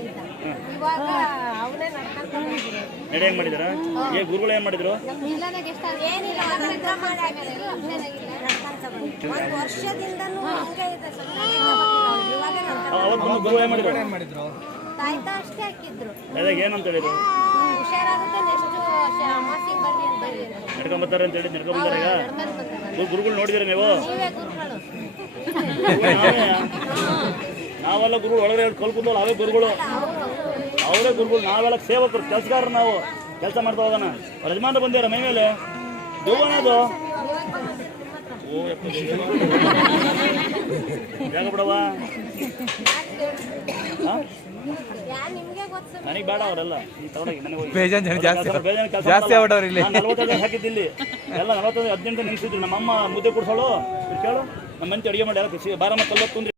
ಇದ್ದ ಇವಾಗ ಅವನೇ ನಡ್ಕೊಂತ ಬಂದಿರೋದು ನಡೆ ಹೆಂಗ್ ಮಾಡಿದಾರ? ಏ ಗುರುಗಳು ಏನ್ ಮಾಡಿದ್ರು? ಎಷ್ಟು ಏನಿಲ್ಲ ನಡ್ಕೊಂತ ಒಂದು ವರ್ಷದಿಂದನೂ ಹಂಗೆ ಇದೆ ಸರ್ ನಡ್ಕೊಂತ ಬರ್ತಿಲ್ಲ ಅವ್ರು. ಇವಾಗ ನಡ್ಕೊಂತ ಅವತ್ತು ಬಂದು ಗುರು ಏನ್ ಮಾಡಿದ್ರು? ತಾಯ್ತಾ ಅಷ್ಟೇ ಹಾಕಿದ್ರು. ಅದಾಗ ಏನಂತ ಹೇಳಿದ್ರು? ಹುಷಾರಾಗುತ್ತೆ ನೆಕ್ಸ್ಟ್ ಅಮಾಸಿಗೆ ಬರ್ರಿ ಅಂತ ಬರ್ರಿ ಅಂತ. ನಡ್ಕೊಂಡ್ ಅಂತ ಹೇಳಿ ನಡ್ಕೊಂಡ್ ಈಗ? ನಡ್ಕೊಂತ ಬರ್ತಾರೆ ಗುರುಗಳು ನೋಡಿದಿರ ನೀವು? ನೀವೇ ಗುರುಗಳು ನಾವೇ? ನಾವೆಲ್ಲ ಗುರುಗಳು ಒಳಗಡೆ ಕಲ್ಕೊಂಡು ಅವೇ ಗುರುಗಳು. ಅವರೇ ಗುರುಗಳು ನಾವೆಲ್ಲ ಸೇವಕರು ಕೆಲಸಗಾರರು ನಾವು ಕೆಲಸ ಮಾಡ್ತಾ ಹೋಗೋಣ ಅವ್ರ ಯಜಮಾನ್ರು ಬಂದಿರ ಮೈ ಮೇಲೆ. ಯಪ್ಪ ಬೇಗ ಬಿಡವ ನನಗೆ ಬೇಡ ಅವರೆಲ್ಲ. ಬೇಜಾನ್ ಜನ ಜಾಸ್ತಿ. ಜಾಸ್ತಿ. ಆಗ್ಬಿಟ್ಟವ್ರು ಇಲ್ಲಿ. ನಲವತ್ತೈದು ಹಾಕಿದ್ದಿಲ್ಲಿ ಎಲ್ಲ ನಲವತ್ತೈದು ಹದಿನೆಂಟು ನಿಮಿಷ ನಮ್ಮ ಅಮ್ಮ ಮುದ್ದೆ ಕುಡ್ಸೋಳು. ಕೇಳು. ನಮ್ಮ ಮಂತಿ ಅಡುಗೆ ಮಾಡಿ ಎಲ್ಲ ಬಾರಮ್ಮ ಕಲ್ಲತ್ತು